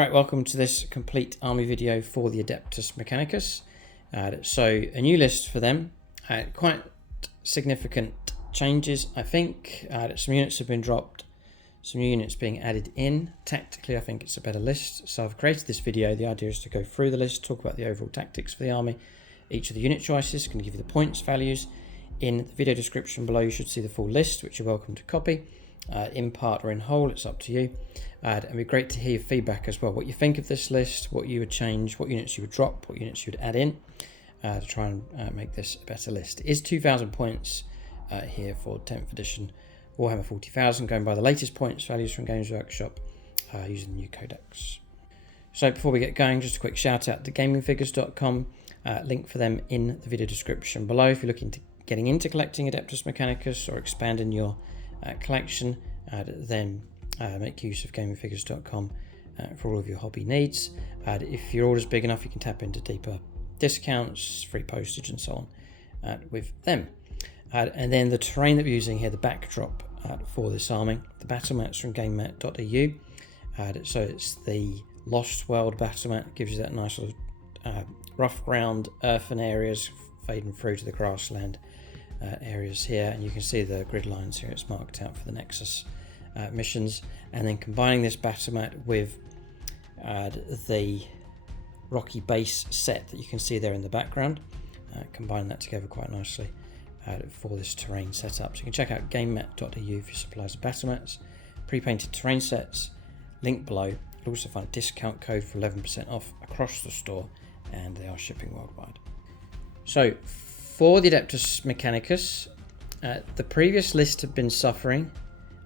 Right, welcome to this complete army video for the Adeptus Mechanicus. So a new list for them, quite significant changes I think. Some units have been dropped, some new units being added in. Tactically I think it's a better list, so I've created this video. The idea is to go through the list, talk about the overall tactics for the army, each of the unit choices, going to give you the points values. In the video description below you should see the full list, which you're welcome to copy. In part or in whole, it's up to you. And it'd be great to hear your feedback as well, what you think of this list, what you would change, what units you would drop, what units you would add in to try and make this a better list. It is 2,000 points here for 10th edition Warhammer 40,000, going by the latest points values from Games Workshop using the new codex. So before we get going, just a quick shout out to gamingfigures.com, link for them in the video description below if you're looking to getting into collecting Adeptus Mechanicus or expanding your collection, then make use of gamingfigures.com for all of your hobby needs. If your order's big enough, you can tap into deeper discounts, free postage and so on with them. And then the terrain that we're using here, the backdrop for this army, the battle mats from gamemat.eu. So it's the Lost World battle mat, gives you that nice little rough ground earthen areas fading through to the grassland areas here, and you can see the grid lines here. It's marked out for the Nexus missions, and then combining this battle mat with the rocky base set that you can see there in the background, combining that together quite nicely for this terrain setup. So you can check out gamemat.eu for supplies of battle mats, pre-painted terrain sets, link below. You'll also find a discount code for 11% off across the store, and they are shipping worldwide. So for the Adeptus Mechanicus, the previous list had been suffering.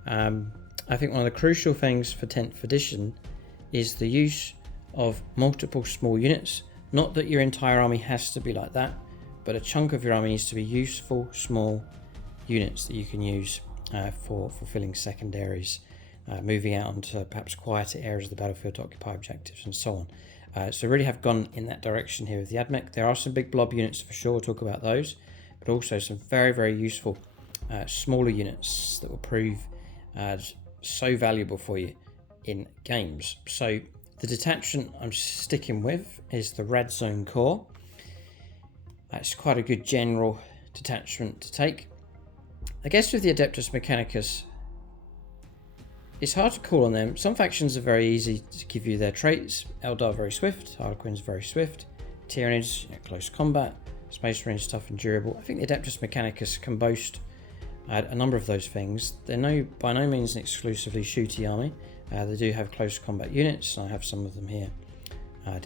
I think one of the crucial things for 10th edition is the use of multiple small units. Not that your entire army has to be like that, but a chunk of your army needs to be useful small units that you can use for fulfilling secondaries, moving out onto perhaps quieter areas of the battlefield to occupy objectives and so on. So really have gone in that direction here with the AdMech. There are some big blob units for sure, we'll talk about those, but also some very, very useful smaller units that will prove so valuable for you in games. So the detachment I'm sticking with is the Red Zone Corps. It's quite a good general detachment to take. I guess with the Adeptus Mechanicus, it's hard to call on them. Some factions are very easy to give you their traits. Eldar very swift, Harlequins very swift, Tyranids close combat, Space Marines tough and durable. I think the Adeptus Mechanicus can boast a number of those things. They're by no means an exclusively shooty army. They do have close combat units, and I have some of them here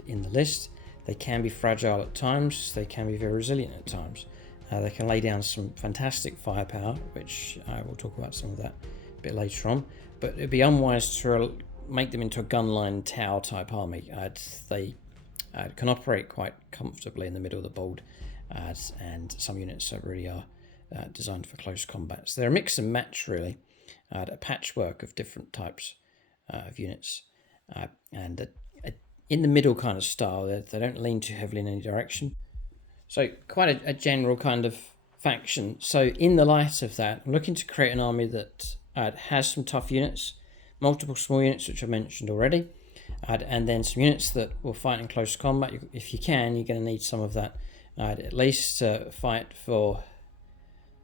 in the list. They can be fragile at times, they can be very resilient at times. They can lay down some fantastic firepower, which I will talk about some of that a bit later on. But it'd be unwise to make them into a gunline Tau type army. They can operate quite comfortably in the middle of the board, and some units really are designed for close combat. So they're a mix and match really, a patchwork of different types of units, and in the middle kind of style. They don't lean too heavily in any direction. So quite a general kind of faction. So in the light of that, I'm looking to create an army that has some tough units, multiple small units which I mentioned already, and then some units that will fight in close combat. If you can, you're going to need some of that at least to fight for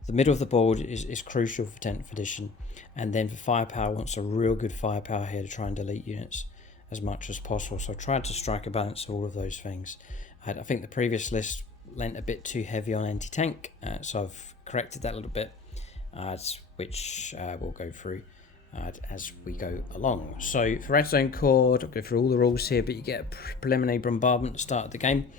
the middle of the board is crucial for 10th edition, and then for firepower, wants a real good firepower here to try and delete units as much as possible. So I've tried to strike a balance of all of those things. I think the previous list lent a bit too heavy on anti-tank, so I've corrected that a little bit, which we'll go through as we go along. So for Red Zone Corps, I'll go through all the rules here, but you get a preliminary bombardment at the start of the game,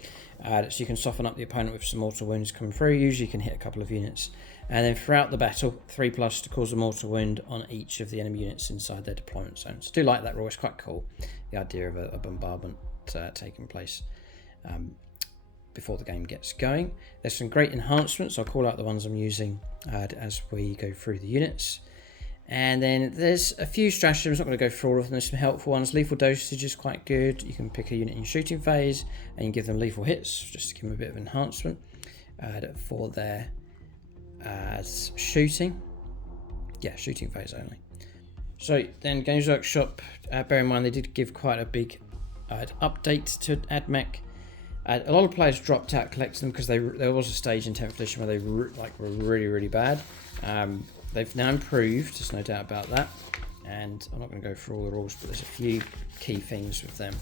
so you can soften up the opponent with some mortal wounds coming through. Usually you can hit a couple of units, and then throughout the battle, 3+ to cause a mortal wound on each of the enemy units inside their deployment zones. I do like that rule, it's quite cool, the idea of a bombardment taking place before the game gets going. There's some great enhancements. I'll call out the ones I'm using as we go through the units. And then there's a few stratagems. I'm not going to go through all of them. There's some helpful ones. Lethal dosage is quite good. You can pick a unit in shooting phase and you give them lethal hits just to give them a bit of enhancement for their shooting. Yeah, shooting phase only. So then Games Workshop, bear in mind they did give quite a big update to AdMech. A lot of players dropped out collecting them because there was a stage in 10th edition where they were really bad. They've now improved, there's no doubt about that. And I'm not going to go through all the rules, but there's a few key things with them.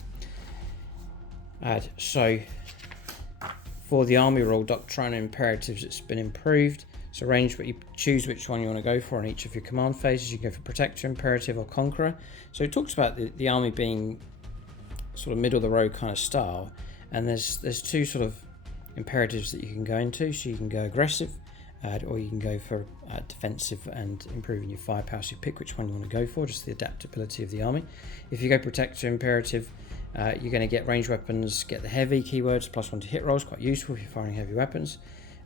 So for the army rule, Doctrine and Imperatives, it's been improved. So range, but you choose which one you want to go for on each of your command phases. You can go for Protector, Imperative, or Conqueror. So it talks about the army being sort of middle of the road kind of style, and there's two sort of imperatives that you can go into. So you can go aggressive, or you can go for defensive and improving your firepower. So you pick which one you want to go for, just the adaptability of the army. If you go Protector, Imperative, you're going to get ranged weapons, get the heavy keywords, +1 to hit rolls, quite useful if you're firing heavy weapons.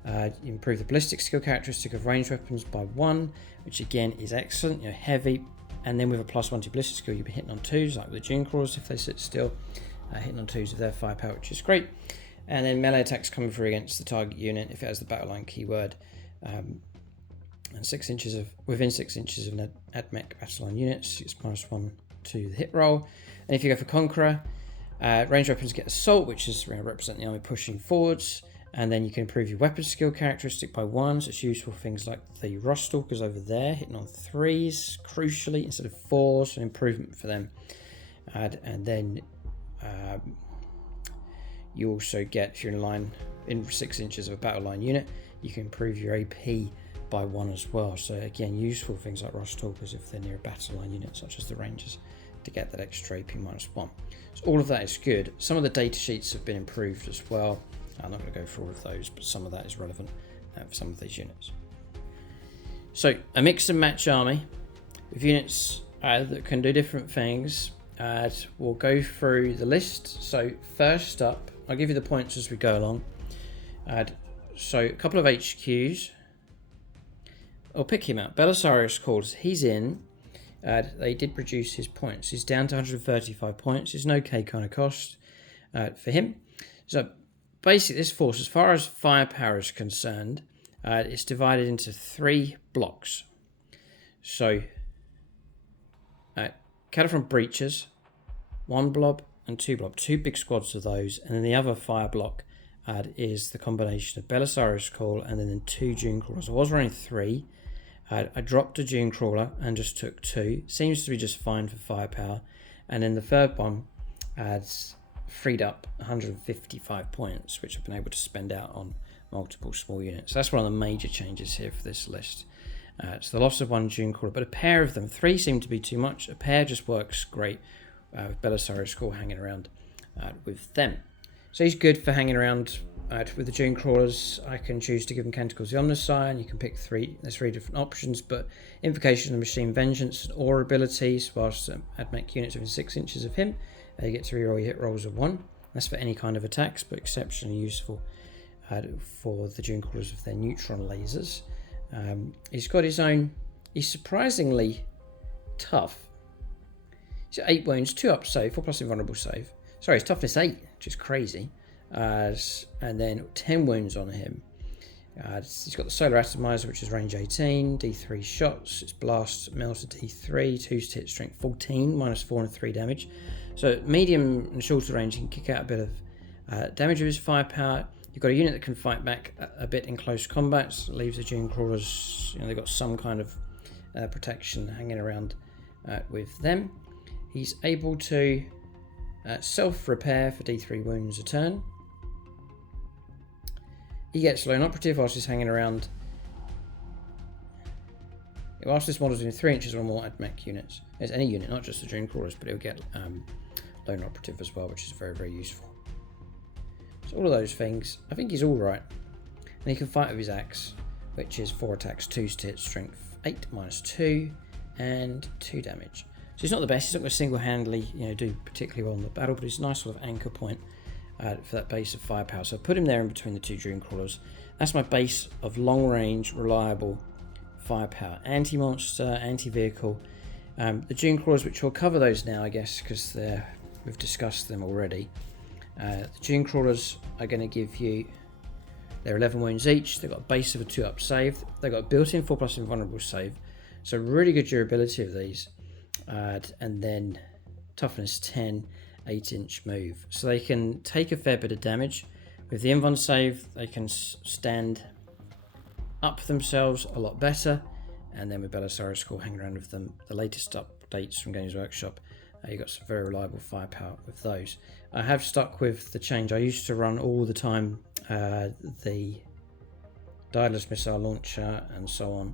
You improve the ballistic skill characteristic of ranged weapons by 1, which again is excellent. You know, heavy, and then with a +1 to ballistic skill, you'll be hitting on 2s, like with the Dune Crawlers if they sit still, hitting on 2s of their firepower, which is great. And then melee attacks coming through against the target unit if it has the battle line keyword, and within 6 inches of an AdMech battle line units, it's +1 to the hit roll. And if you go for Conqueror, ranged weapons get assault, which is represent the army pushing forwards. And then you can improve your weapon skill characteristic by 1, so it's useful for things like the Ruststalkers over there, hitting on 3s, crucially, instead of 4s, an improvement for them. And then you also get, if you're in 6 inches of a battle line unit, you can improve your AP by 1 as well. So again, useful things like Ruststalkers if they're near a battle line unit, such as the Rangers, to get that extra AP -1. So all of that is good. Some of the data sheets have been improved as well. I'm not going to go through all of those, but some of that is relevant for some of these units. So a mix and match army with units that can do different things. We'll go through the list. So first up, I'll give you the points as we go along. So a couple of HQs. I'll pick him out. Belisarius Cawl, he's in. They did reduce his points. He's down to 135 points. It's an okay kind of cost for him. So basically, this force, as far as firepower is concerned, it's divided into 3 blocks. So, Cataphront Breachers, 1 blob and 2 blob, 2 big squads of those, and then the other fire block is the combination of Belisarius Cawl and then 2 Dune Crawlers. I was running 3. I dropped a Dune Crawler and just took 2. Seems to be just fine for firepower. And then the third one adds freed up 155 points, which I've been able to spend out on multiple small units. So that's one of the major changes here for this list. It's the loss of 1 Dune Crawler, but a pair of them. 3 seem to be too much. A pair just works great with Belisarius Cawl hanging around with them. So he's good for hanging around with the Dune Crawlers. I can choose to give him Canticles of the Omnissiah, and you can pick 3. There's 3 different options, but Invocation of Machine Vengeance and Aura abilities, whilst AdMech units within 6 inches of him, you get to reroll your hit rolls of 1. That's for any kind of attacks, but exceptionally useful for the Dune Crawlers with their neutron lasers. He's got his own. He's surprisingly tough. He's got 8 wounds, 2 up save, 4+ invulnerable save. Sorry, his toughness 8, which is crazy. And then 10 wounds on him. He's got the Solar Atomizer, which is range 18, D3 shots. It's blast, melted D3, 2 to hit strength 14, -4 and 3 damage. So medium and shorter range, you can kick out a bit of damage with his firepower. You've got a unit that can fight back a bit in close combat. So it leaves the Dune Crawlers, they've got some kind of protection hanging around with them. He's able to self-repair for D3 wounds a turn. He gets lone operative whilst he's hanging around. Whilst this model's in 3 inches or more AdMech units. There's any unit, not just the Dune Crawlers, but it'll get lone operative as well, which is very, very useful. So all of those things, I think he's alright. And he can fight with his axe, which is 4 attacks, 2 to hit, strength 8, -2, and 2 damage. So he's not the best, he's not going to single-handedly do particularly well in the battle, but he's a nice sort of anchor point for that base of firepower. So I put him there in between the 2 Dune Crawlers. That's my base of long-range, reliable firepower. Anti-monster, anti-vehicle. The Dune Crawlers, which we'll cover those now, I guess, because we've discussed them already. The Dune Crawlers are going to give you, they're 11 wounds each. They've got a base of a 2-up save. They've got a built-in 4+ invulnerable save. So really good durability of these. And then toughness 10. 8-inch move. So they can take a fair bit of damage. With the Invuln save, they can stand up themselves a lot better. And then with Belisarius Cawl hanging around with them, the latest updates from Games Workshop, you've got some very reliable firepower with those. I have stuck with the change. I used to run all the time the Daedalus missile launcher and so on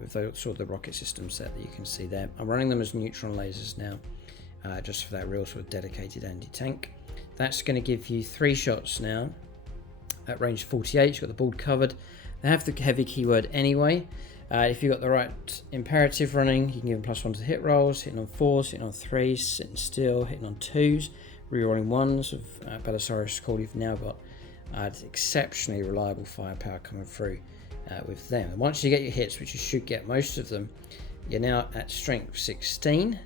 with those sort of the rocket system set that you can see there. I'm running them as neutron lasers now, just for that real sort of dedicated anti-tank. That's going to give you 3 shots now at range 48. You've got the board covered. They have the heavy keyword anyway. If you've got the right imperative running, you can give them +1 to hit rolls, hitting on 4s, hitting on 3s, sitting still, hitting on 2s, rerolling 1s of Belisarius Cawl. You've now got exceptionally reliable firepower coming through with them. And once you get your hits, which you should get most of them, you're now at strength 16,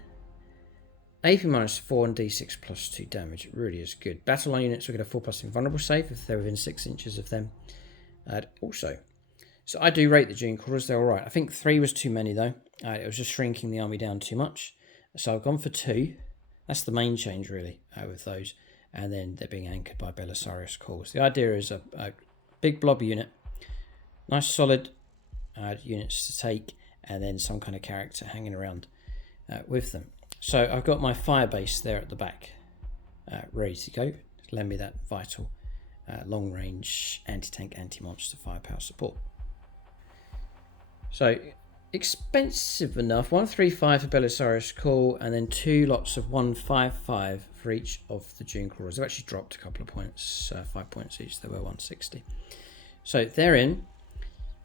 AP -4 and D6 +2 damage. It really is good. Battle line units will get a 4+ invulnerable save if they're within 6 inches of them. Also, so I do rate the Dune Crawlers, they're alright. I think 3 was too many though. It was just shrinking the army down too much. So I've gone for 2. That's the main change really with those. And then they're being anchored by Belisarius Cawls. The idea is a big blob unit, nice solid units to take, and then some kind of character hanging around with them. So I've got my fire base there at the back, ready to go. Lend me that vital long range anti-tank, anti-monster firepower support. So expensive enough, 135 for Belisarius Cawl, and then 2 lots of 155 for each of the Dune Crawlers. They've actually dropped a couple of points, 5 points each. They were 160. So they're in.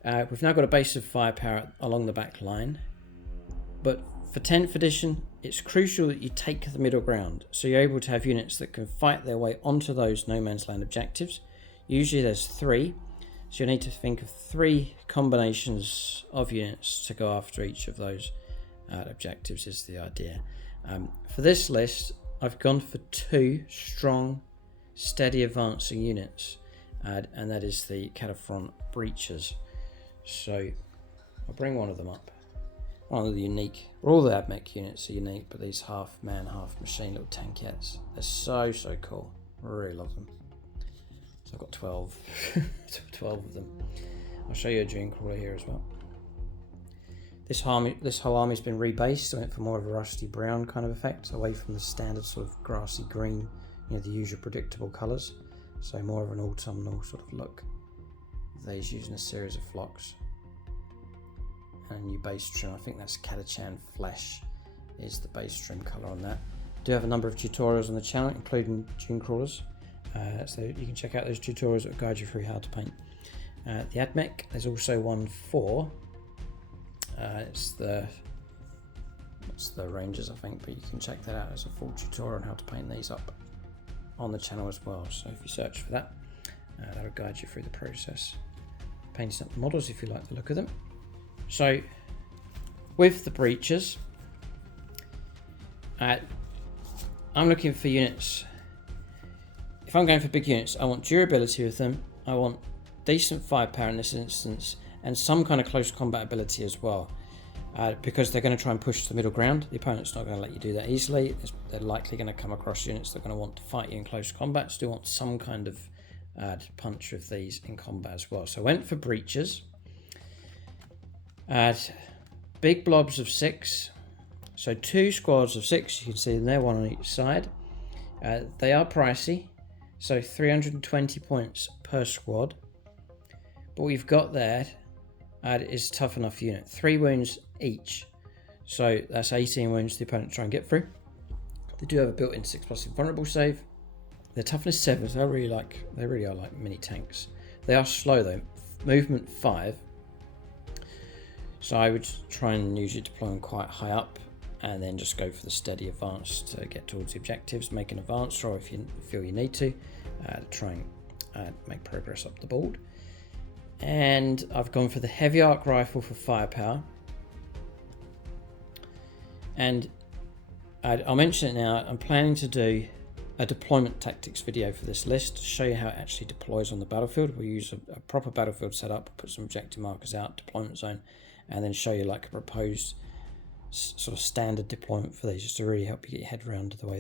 We've now got a base of firepower along the back line, but for 10th edition, it's crucial that you take the middle ground, so you're able to have units that can fight their way onto those no man's land objectives. Usually there's 3. So you need to think of 3 combinations of units to go after each of those objectives is the idea. For this list, I've gone for 2 strong, steady advancing units, and that is the Cataphront Breachers. So I'll bring one of them up. One of the unique, all the AdMech units are unique, but these half man, half machine little tankettes, they're so cool. I really love them. So I've got 12, 12 of them. I'll show you a Dune Crawler here as well. This whole army's been rebased. I went for more of a rusty brown kind of effect, away from the standard sort of grassy green, the usual predictable colours. So more of an autumnal sort of look. These using a series of flocks. And a new base trim. I think that's Catachan Flesh is the base trim colour on that. I do have a number of tutorials on the channel, including Dune Crawlers. So you can check out those tutorials that will guide you through how to paint. The AdMech, there's also one for it's the Rangers, I think, but you can check that out as a full tutorial on how to paint these up on the channel as well. So if you search for that, that'll guide you through the process. Painting up the models if you like the look of them. So with the Breachers, I'm looking for units. If I'm going for big units, I want durability with them. I want decent firepower in this instance, and some kind of close combat ability as well. Because they're going to try and push the middle ground. The opponent's not going to let you do that easily. They're likely going to come across units that are going to want to fight you in close combat. Still want some kind of punch with these in combat as well. So I went for Breachers. Big blobs of 6. So 2 squads of 6. You can see them there, 1 on each side. They are pricey. So 320 points per squad. But what we've got there is a tough enough unit. 3 wounds each. So that's 18 wounds the opponent try and get through. They do have a built-in 6+ invulnerable save. Their toughness 7, so they really are like mini tanks. They are slow though. Movement 5. So I would try and usually deploy them quite high up, and then just go for the steady advance to get towards the objectives. Make an advance roll if you feel you need to try and make progress up the board. And I've gone for the heavy arc rifle for firepower. And I'll mention it now. I'm planning to do a deployment tactics video for this list to show you how it actually deploys on the battlefield. We'll use a proper battlefield setup, put some objective markers out, deployment zone, and then show you like a proposed sort of standard deployment for these, just to really help you get your head around the way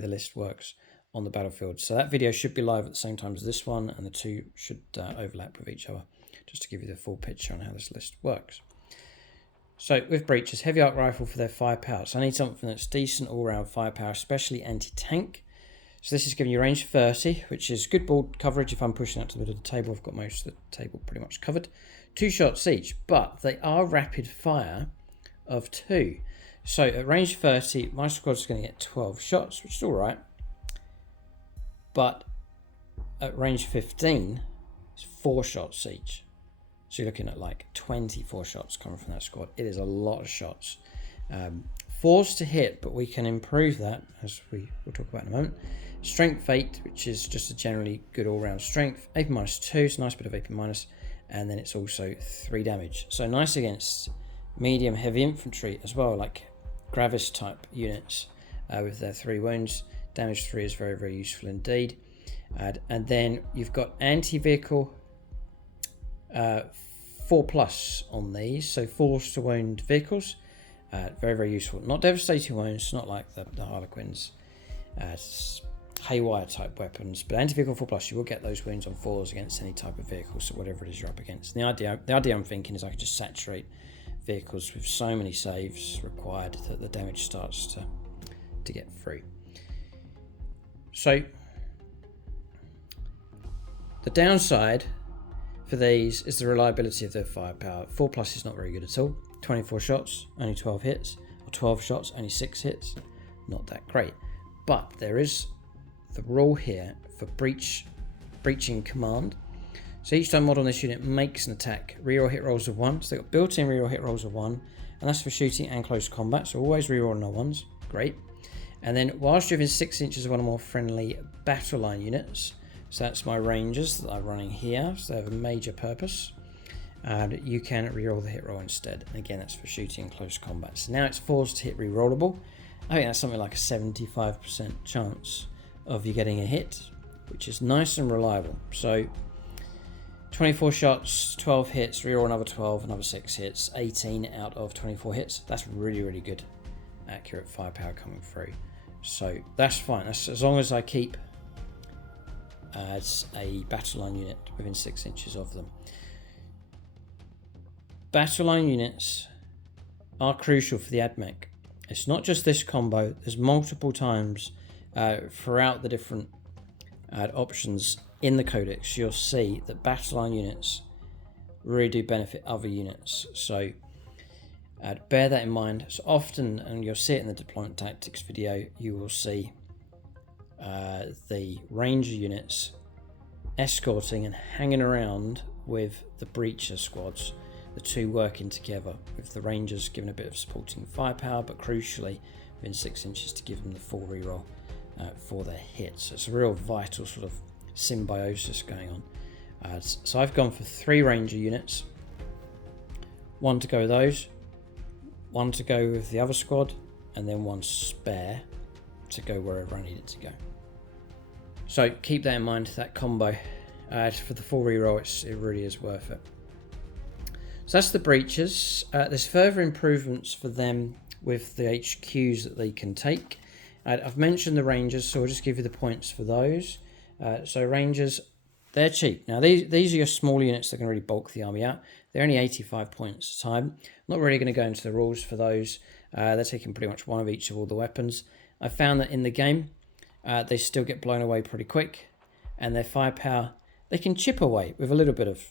the list works on the battlefield. So that video should be live at the same time as this one, and the two should overlap with each other, just to give you the full picture on how this list works. So with breaches, heavy arc rifle for their firepower. So I need something that's decent all-round firepower, especially anti-tank. So this is giving you range 30, which is good board coverage. If I'm pushing out to the middle of the table, I've got most of the table pretty much covered. 2 shots each, but they are rapid fire of 2. So at range 30, my squad's going to get 12 shots, which is all right. But at range 15, it's 4 shots each. So you're looking at like 24 shots coming from that squad. It is a lot of shots. 4's to hit, but we can improve that, as we'll talk about in a moment. Strength 8, which is just a generally good all-round strength. AP -2, it's a nice bit of AP minus. And then it's also 3 damage. So nice against medium heavy infantry as well, like Gravis type units with their 3 wounds. Damage 3 is very, very useful indeed. And then you've got anti-vehicle 4+ on these, so 4s to wound vehicles. Very, very useful. Not devastating wounds, not like the Harlequins, haywire type weapons, but anti-vehicle 4+, you will get those wounds on 4s against any type of vehicle, so whatever it is you're up against. And the idea I'm thinking is I could just saturate vehicles with so many saves required that the damage starts to get through. So the downside for these is the reliability of their firepower. 4+ is not very good at all. 24 shots, only 12 hits, or 12 shots, only 6 hits. Not that great. But there is the rule here for breaching command. So each time mod on this unit makes an attack, reroll hit rolls of 1. So they've got built-in reroll hit rolls of 1, and that's for shooting and close combat. So always reroll no 1s. Great. And then whilst you're within 6 inches of one or more friendly battle line units, so that's my rangers that I'm running here, so they have a major purpose. And you can reroll the hit roll instead. And again, that's for shooting and close combat. So now it's 4s to hit rerollable. I think that's something like a 75% chance of you getting a hit, which is nice and reliable. So 24 shots, 12 hits, reroll another 12, another 6 hits, 18 out of 24 hits. That's really, really good, accurate firepower coming through. So that's fine. That's as long as I keep as a battle line unit within 6 inches of them. Battle line units are crucial for the AdMech. It's not just this combo. There's multiple times throughout the different options in the codex you'll see that battle line units really do benefit other units. So bear that in mind. So often, and you'll see it in the deployment tactics video, you will see the ranger units escorting and hanging around with the breacher squads, the two working together, with the rangers giving a bit of supporting firepower, but crucially within 6 inches to give them the full reroll for their hits. So it's a real vital sort of symbiosis going on. So I've gone for 3 ranger units, 1 to go with those, 1 to go with the other squad, and then 1 spare to go wherever I need it to go. So keep that in mind, that combo. For the full reroll, it really is worth it. So that's the breaches. There's further improvements for them with the HQs that they can take. I've mentioned the rangers, so I'll just give you the points for those. So rangers, they're cheap. Now these are your small units that can really bulk the army out. They're only 85 points a time. I'm not really going to go into the rules for those. They're taking pretty much 1 of each of all the weapons. I found that in the game, they still get blown away pretty quick, and their firepower, they can chip away with a little bit of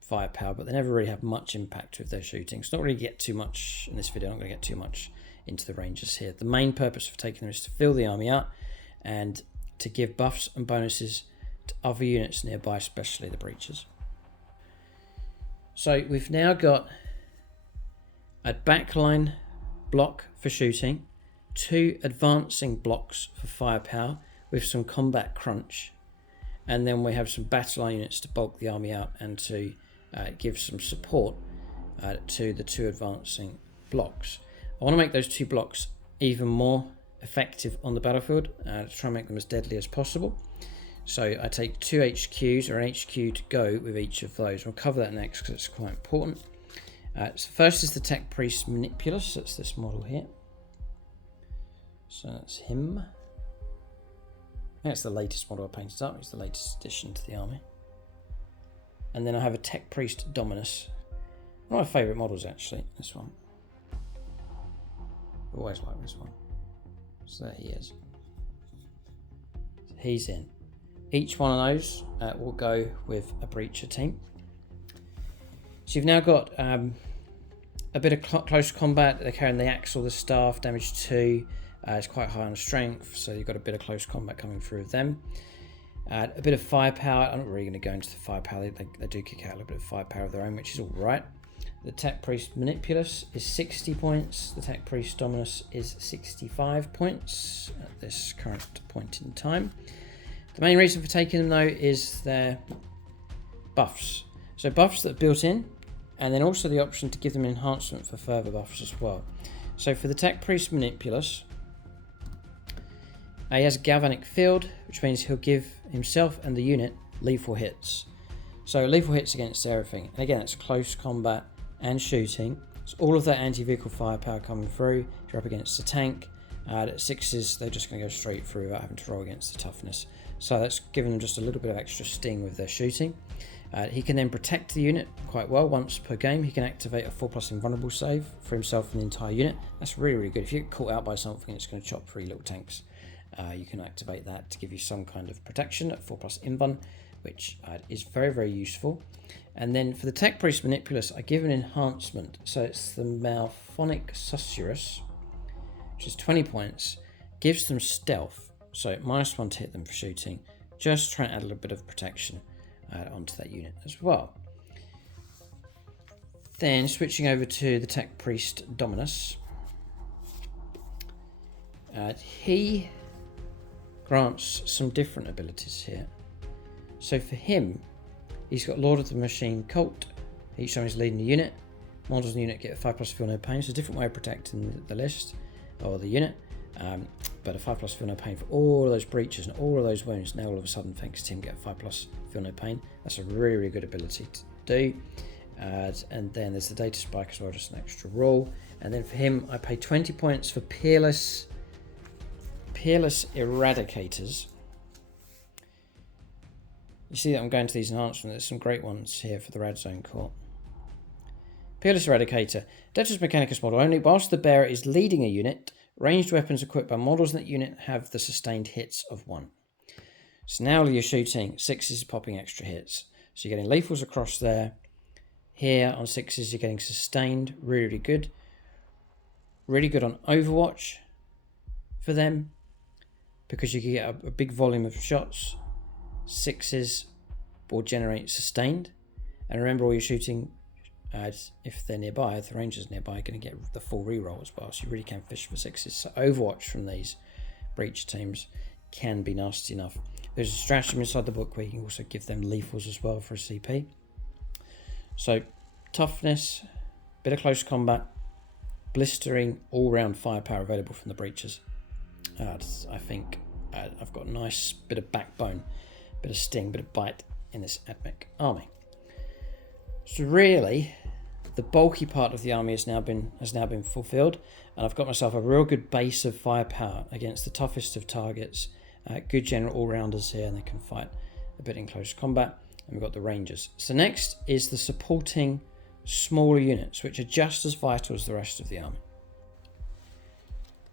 firepower, but they never really have much impact with their shooting. So not really get too much in this video. I'm not going to get too much into the rangers here. The main purpose of taking them is to fill the army out and to give buffs and bonuses to other units nearby, especially the breachers. So we've now got a backline block for shooting, 2 advancing blocks for firepower with some combat crunch, and then we have some battle line units to bulk the army out and to give some support to the 2 advancing blocks. I want to make those 2 blocks even more effective on the battlefield to try and make them as deadly as possible. So I take 2 HQs, or an HQ to go with each of those. We'll cover that next because it's quite important. So first is the Tech Priest Manipulus. That's this model here. So that's him. That's the latest model I painted up. It's the latest addition to the army. And then I have a Tech Priest Dominus. One of my favourite models, actually, this one. Always like this one. So there he is. He's in. Each one of those will go with a Breacher team. So you've now got a bit of close combat. They're carrying the axe or the staff, damage 2. It's quite high on strength, so you've got a bit of close combat coming through with them. A bit of firepower. I'm not really going to go into the firepower. They do kick out a little bit of firepower of their own, which is all right. The Tech Priest Manipulus is 60 points. The Tech Priest Dominus is 65 points at this current point in time. The main reason for taking them, though, is their buffs. So buffs that are built in, and then also the option to give them enhancement for further buffs as well. So for the Tech Priest Manipulus, he has a Galvanic Field, which means he'll give himself and the unit lethal hits. So lethal hits against everything. And again, it's close combat and shooting. So all of that anti-vehicle firepower coming through. If you're up against a tank, at 6s, they're just going to go straight through without having to roll against the toughness. So that's giving them just a little bit of extra sting with their shooting. He can then protect the unit quite well. Once per game, he can activate a 4+ invulnerable save for himself and the entire unit. That's really, really good. If you get caught out by something, it's going to chop 3 little tanks. You can activate that to give you some kind of protection at 4+ invuln, which is very, very useful. And then for the Tech Priest Manipulus, I give an enhancement. So it's the Malphonic Susurrus, which is 20 points. Gives them stealth, so -1 to hit them for shooting. Just trying to add a little bit of protection onto that unit as well. Then switching over to the Tech Priest Dominus. He grants some different abilities here. So for him, he's got Lord of the Machine Cult. Each time he's leading the unit, models in the unit get a 5+ feel no pain. So a different way of protecting the list or the unit. But a 5+ feel no pain for all of those breaches and all of those wounds. Now all of a sudden, thanks to him, get a 5+ feel no pain. That's a really, really good ability to do. And then there's the data spike as well, just an extra roll. And then for him, I pay 20 points for Peerless Eradicators. You see that I'm going to these enhancements. There's some great ones here for the Rad Zone Court. Peerless Eradicator. ADEPTUS Mechanicus model only. Whilst the bearer is leading a unit, ranged weapons equipped by models in that unit have the sustained hits of 1. So now you're shooting 6s, popping extra hits. So you're getting lethals across there. Here on 6s, you're getting sustained. Really, really good. Really good on Overwatch for them, because you can get a big volume of shots. 6s will generate sustained. And remember, all you're shooting, if they're nearby, if the ranger's nearby, you're going to get the full reroll as well. So you really can fish for 6s. So Overwatch from these breach teams can be nasty enough. There's a stratagem inside the book where you can also give them lethals as well for a CP. So toughness, bit of close combat, blistering, all-round firepower available from the breaches. I think I've got a nice bit of backbone, bit of sting, bit of bite in this AdMech army. So really, the bulky part of the army has now been fulfilled, and I've got myself a real good base of firepower against the toughest of targets. Good general all-rounders here, and they can fight a bit in close combat. And we've got the rangers. So next is the supporting smaller units, which are just as vital as the rest of the army.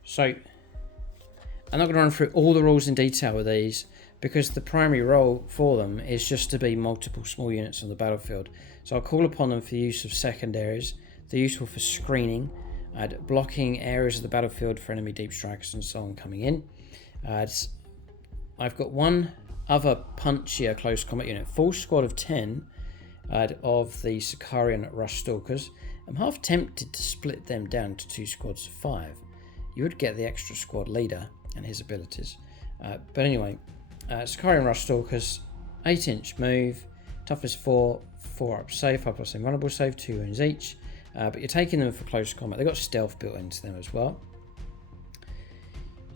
So I'm not going to run through all the rules in detail with these, because the primary role for them is just to be multiple small units on the battlefield. So I'll call upon them for the use of secondaries. They're useful for screening, blocking areas of the battlefield for enemy deep strikers and so on coming in. I've got one other punchier close combat unit, full squad of 10 of the Sicarian Ruststalkers. I'm half tempted to split them down to 2 squads of 5. You would get the extra squad leader and his abilities. But anyway, Sicarian Ruststalkers, 8-inch move, toughness 4, 4+ save, 5+ invulnerable save, 2 wounds each. But you're taking them for close combat. They've got stealth built into them as well.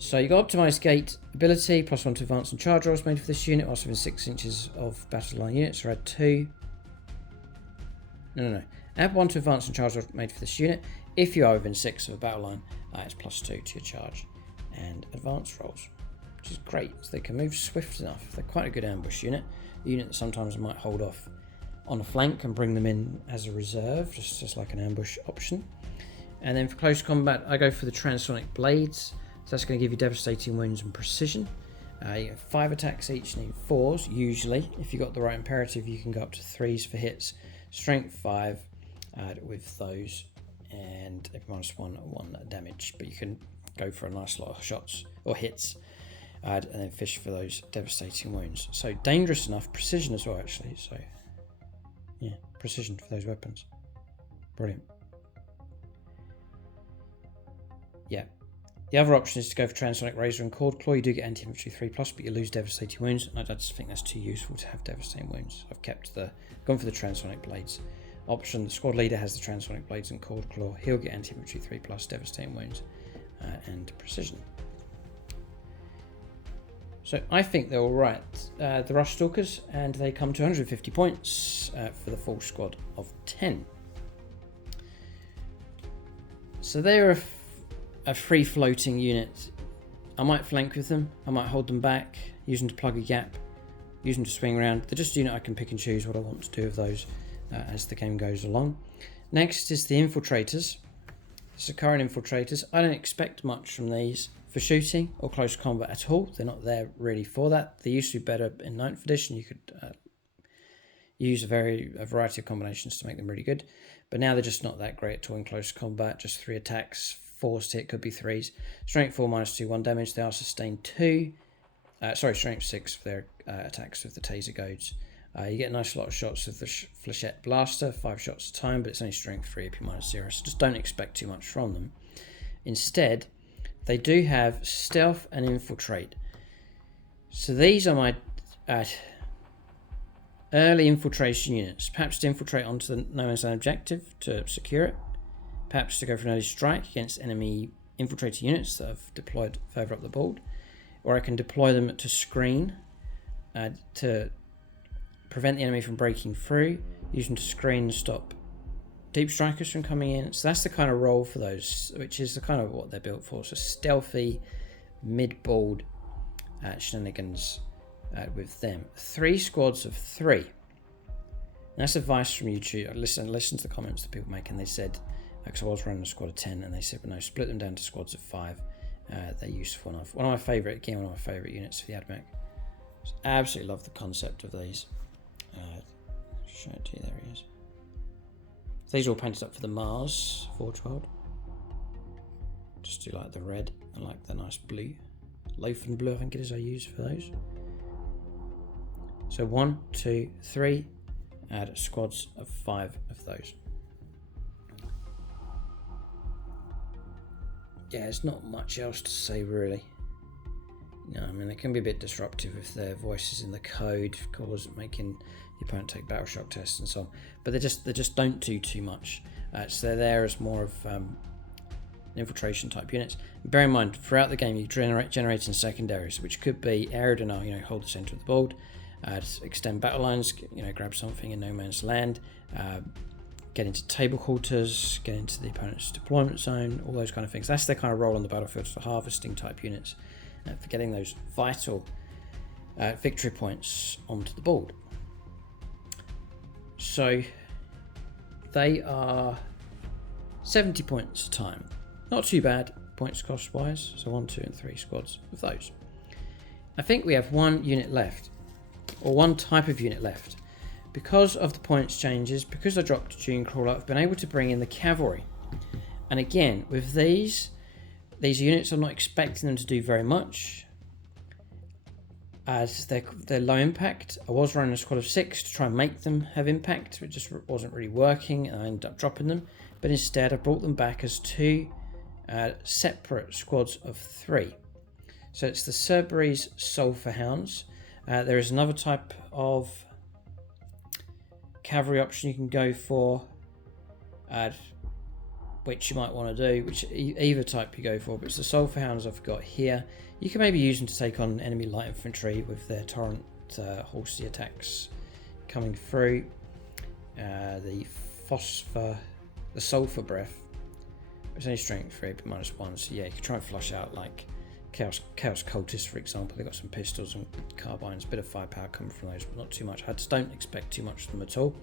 So you've got optimized gate ability, +1 to advance and charge rolls made for this unit, also within 6 inches of battle line units. So add 2. No. Add 1 to advance and charge roll made for this unit. If you are within 6 of a battle line, it's +2 to your charge and advance rolls, which is great. So they can move swift enough. They're quite a good ambush unit. A unit that sometimes might hold off on a flank and bring them in as a reserve, just like an ambush option. And then for close combat, I go for the transonic blades. So that's going to give you devastating wounds and precision. You get 5 attacks each, need 4s usually. If you've got the right imperative, you can go up to 3s for hits. Strength 5 with those, and -1 damage. But you can go for a nice lot of shots or hits, and then fish for those devastating wounds. So dangerous enough, precision as well actually. So yeah, precision for those weapons. Brilliant. Yeah. The other option is to go for Transonic Razor and Cord Claw. You do get anti-infantry 3+, but you lose devastating wounds. I just think that's too useful to have devastating wounds. I've gone for the Transonic Blades option. The squad leader has the Transonic Blades and Cord Claw. He'll get anti-infantry 3+, devastating wounds, and precision. So I think they're all right. The Ruststalkers, and they come to 150 points for the full squad of 10. So they're a free-floating unit. I might flank with them, I might hold them back, use them to plug a gap, use them to swing around. They're just a unit I can pick and choose what I want to do with those as the game goes along. Next is the Infiltrators. So current Infiltrators, I don't expect much from these for shooting or close combat at all. They're not there really for that. They used to be better in 9th edition. You could use a variety of combinations to make them really good, but now they're just not that great at all in close combat. Just 3 attacks, 4s to hit, could be 3s. Strength 4, -2, 1 damage. They are sustained 2. Strength 6 for their attacks with the taser goads. You get a nice lot of shots with the Flechette Blaster, 5 shots a time, but it's only strength 3 AP -0, so just don't expect too much from them. Instead, they do have Stealth and Infiltrate. So these are my early infiltration units. Perhaps to infiltrate onto the no man's land objective to secure it. Perhaps to go for an early strike against enemy infiltrator units that have deployed further up the board. Or I can deploy them to screen to prevent the enemy from breaking through. Use them to screen and stop deep strikers from coming in. So that's the kind of role for those, which is the kind of what they're built for. So stealthy, mid-board shenanigans with them. 3 squads of 3. And that's advice from YouTube. I listened to the comments that people make, and they said, because I was running a squad of 10, and they said, well, no, split them down to squads of 5. They're useful enough. One of my favourite units for the AdMech. Just absolutely love the concept of these. Show it to you, there he is. So these are all painted up for the Mars Forgeworld. Just do like the red and like the nice blue. Loaf and blue, I think it is, I use for those. So 1, 2, 3, add squads of 5 of those. Yeah, there's not much else to say really. No, I mean, they can be a bit disruptive if their voices in the code cause making the opponent take battle shock tests and so on. But they just don't do too much. So they're there as more of infiltration type units. Bear in mind, throughout the game, you generating secondaries, which could be area denial, hold the center of the board, extend battle lines, grab something in no man's land, get into table quarters, get into the opponent's deployment zone, all those kind of things. That's their kind of role on the battlefield for harvesting type units, for getting those vital victory points onto the board. So they are 70 points a time. Not too bad points cost wise. So 1, 2 and 3 squads of those. I think we have one unit left, or one type of unit left. Because of the points changes, because I dropped Dune Crawler, I've been able to bring in the cavalry. And again, with these units, I'm not expecting them to do very much, as they're low impact. I was running a squad of 6 to try and make them have impact, it just wasn't really working, and I ended up dropping them. But instead, I brought them back as 2 separate squads of 3. So it's the Cerberus Sulpur Hounds. There is another type of cavalry option you can go for, which you might want to do, which either type you go for, but it's the Sulpur Hounds I've got here. You can maybe use them to take on enemy light infantry with their torrent horsey attacks coming through. The the sulfur breath. It's only strength 3 but -1, so yeah, you can try and flush out like Chaos Cultists, for example. They've got some pistols and carbines, a bit of firepower coming from those, but not too much. I just don't expect too much from them at all.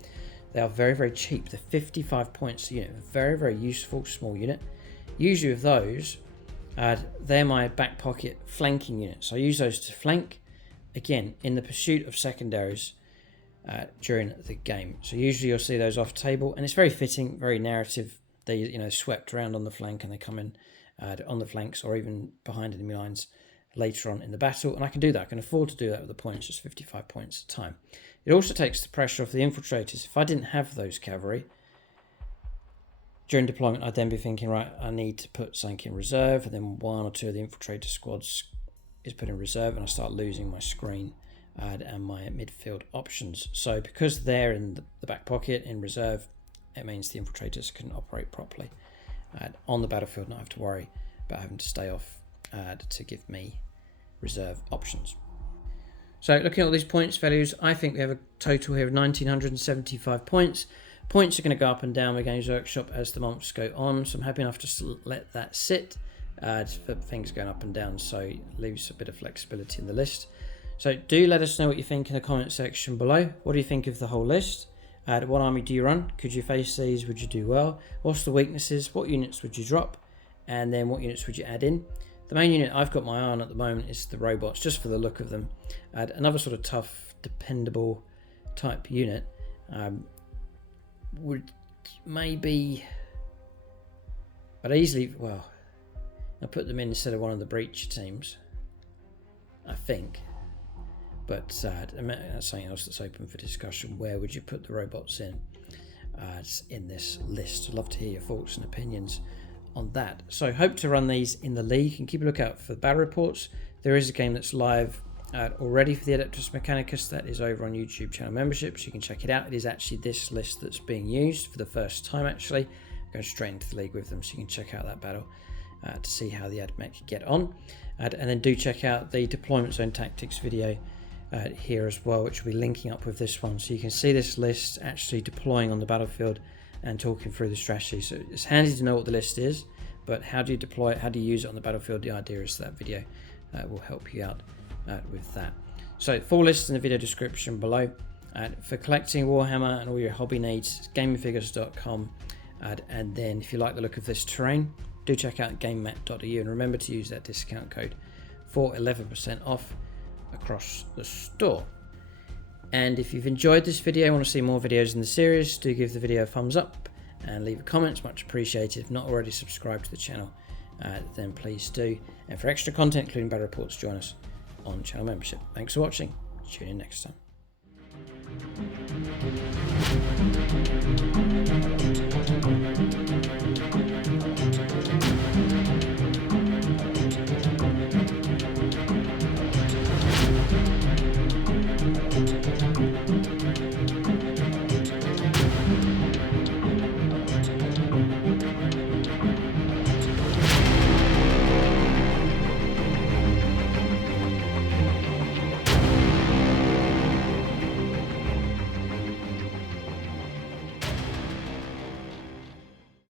They are very, very cheap. They're 55 points a unit. Very, very useful small unit. Usually with those, they're my back pocket flanking units. So I use those to flank, again, in the pursuit of secondaries during the game. So usually you'll see those off table, and it's very fitting, very narrative. They swept around on the flank and they come in on the flanks or even behind enemy lines later on in the battle, and I can do that. I can afford to do that with the points, just 55 points at a time. It also takes the pressure off the infiltrators. If I didn't have those cavalry during deployment, I'd then be thinking, right, I need to put something in reserve, and then 1 or 2 of the infiltrator squads is put in reserve, and I start losing my screen and my midfield options. So because they're in the back pocket in reserve, it means the infiltrators can operate properly on the battlefield, not have to worry about having to stay off to give me reserve options. So looking at all these points values, I think we have a total here of 1975 points. Points are going to go up and down with Games Workshop as the months go on, so I'm happy enough to let that sit for things going up and down, so it leaves a bit of flexibility in the list. So do let us know what you think in the comment section below. What do you think of the whole list? What army do you run? Could you face these? Would you do well? What's the weaknesses? What units would you drop? And then what units would you add in? The main unit I've got my eye on at the moment is the robots, just for the look of them. Another sort of tough, dependable type unit would maybe... I'd easily... Well, I'll put them in instead of one of the breach teams, I think. But that's something else that's open for discussion. Where would you put the robots in this list? I'd love to hear your thoughts and opinions on that. So hope to run these in the league, and keep a lookout for the battle reports. There is a game that's live already for the Adeptus Mechanicus that is over on YouTube channel membership, so you can check it out. It is actually this list that's being used for the first time, actually. Go straight into the league with them, so you can check out that battle to see how the AdMech get on. And then do check out the deployment zone tactics video here as well, which will be linking up with this one, so you can see this list actually deploying on the battlefield and talking through the strategy. So it's handy to know what the list is, but how do you deploy it, how do you use it on the battlefield? The idea is that video will help you out with that. So full list in the video description below. For collecting Warhammer and all your hobby needs, gamingfigures.com, and then if you like the look of this terrain, do check out gamemat.eu, and remember to use that discount code for 11% off across the store. And if you've enjoyed this video and want to see more videos in the series, do give the video a thumbs up and leave a comment. It's much appreciated. If not already subscribed to the channel, then please do. And for extra content, including battle reports, join us on channel membership. Thanks for watching. Tune in next time.